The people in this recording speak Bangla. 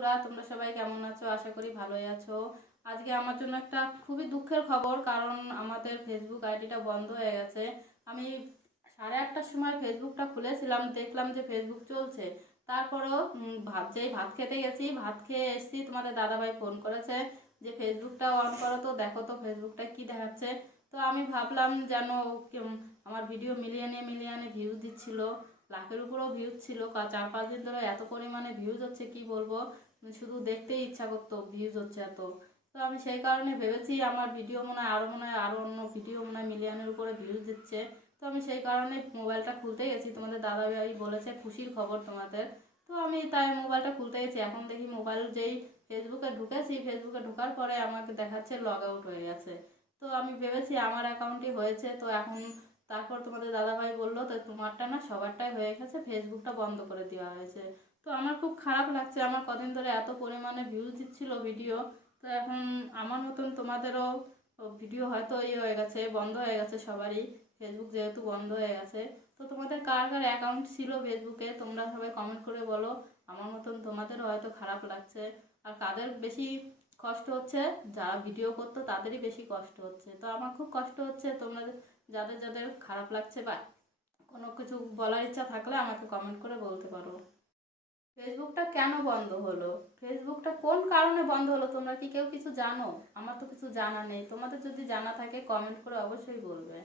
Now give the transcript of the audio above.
বন্ধুরা, তোমরা সবাই কেমন আছো? আশা করি ভালোই আছো। আজকে আমার জন্য একটা খুবই দুঃখের খবর, কারণ আমাদের ফেসবুক আইডিটা বন্ধ হয়ে গেছে। আমি সাড়ে আটটার সময় ফেসবুকটা খুলেছিলাম, দেখলাম যে ফেসবুক চলছে। তারপরেও ভাত যেই ভাত খেতে গেছি, ভাত খেয়ে এসেছি। তোমাদের দাদাভাই ফোন করেছে যে ফেসবুকটা অন করো তো, দেখো তো ফেসবুকটা কি দেখাচ্ছে। তো আমি ভাবলাম যেন আমার ভিডিও মিলিয়নে মিলিয়নে ভিউ দিচ্ছিল। লাখের উপরেও ভিউজ ছিল চার পাঁচ দিন ধরে এত পরিমাণে ভিউজ হচ্ছে, কি বলব? শুধু দেখতেই ইচ্ছা করতো ভিউজ হচ্ছে এত। তো আমি সেই কারণে ভেবেছি আমার ভিডিও মনে হয় আরও মনে হয় আরও অন্য ভিডিও মনে হয় মিলিয়নের উপরে ভিউজ দিচ্ছে। তো আমি সেই কারণে মোবাইলটা খুলতে গেছি। তোমাদের দাদা ভাই বলেছে, খুশির খবর তোমাদের। তো আমি তাই মোবাইলটা খুলতে গেছি। এখন দেখি মোবাইল যেই ফেসবুকে ঢুকেছি ফেসবুকে ঢোকার পরে আমাকে দেখাচ্ছে লগ আউট হয়ে গেছে। তো আমি ভেবেছি আমার অ্যাকাউন্টই হয়েছে। তো এখন তারপর তোমাদের দাদাভাই বলল, তো তোমারটা না সবারটাই হয়ে গেছে ফেসবুকটা বন্ধ করে দেওয়া হয়েছে। তো আমার খুব খারাপ লাগছে, আমার কদিন ধরে এত পরিমাণে ভিউজ দিচ্ছিল ভিডিও তো এখন আমার মতন তোমাদেরও ভিডিও হয়তো ইয়ে হয়ে গেছে, বন্ধ হয়ে গেছে সবারই ফেসবুক যেহেতু বন্ধ হয়ে গেছে, তো তোমাদের কার কার অ্যাকাউন্ট ছিল ফেসবুকে তোমরা সবাই কমেন্ট করে বলো, আমার মতন তোমাদেরও হয়তো খারাপ লাগছে, আর কাদের বেশি কষ্ট হচ্ছে যারা ভিডিও করতো তাদেরই বেশি কষ্ট হচ্ছে। তো আমার খুব কষ্ট হচ্ছে, তোমরা যাদের যাদের খারাপ লাগছে বা কোনো কিছু বলার ইচ্ছা থাকলে আমাকে কমেন্ট করে বলতে পারো। ফেসবুকটা কেন বন্ধ হলো? ফেসবুকটা কোন কারণে বন্ধ হলো? তোমরা কি কেউ কিছু জানো? আমার তো কিছু জানা নেই। তোমাদের যদি জানা থাকে কমেন্ট করে অবশ্যই বলবে।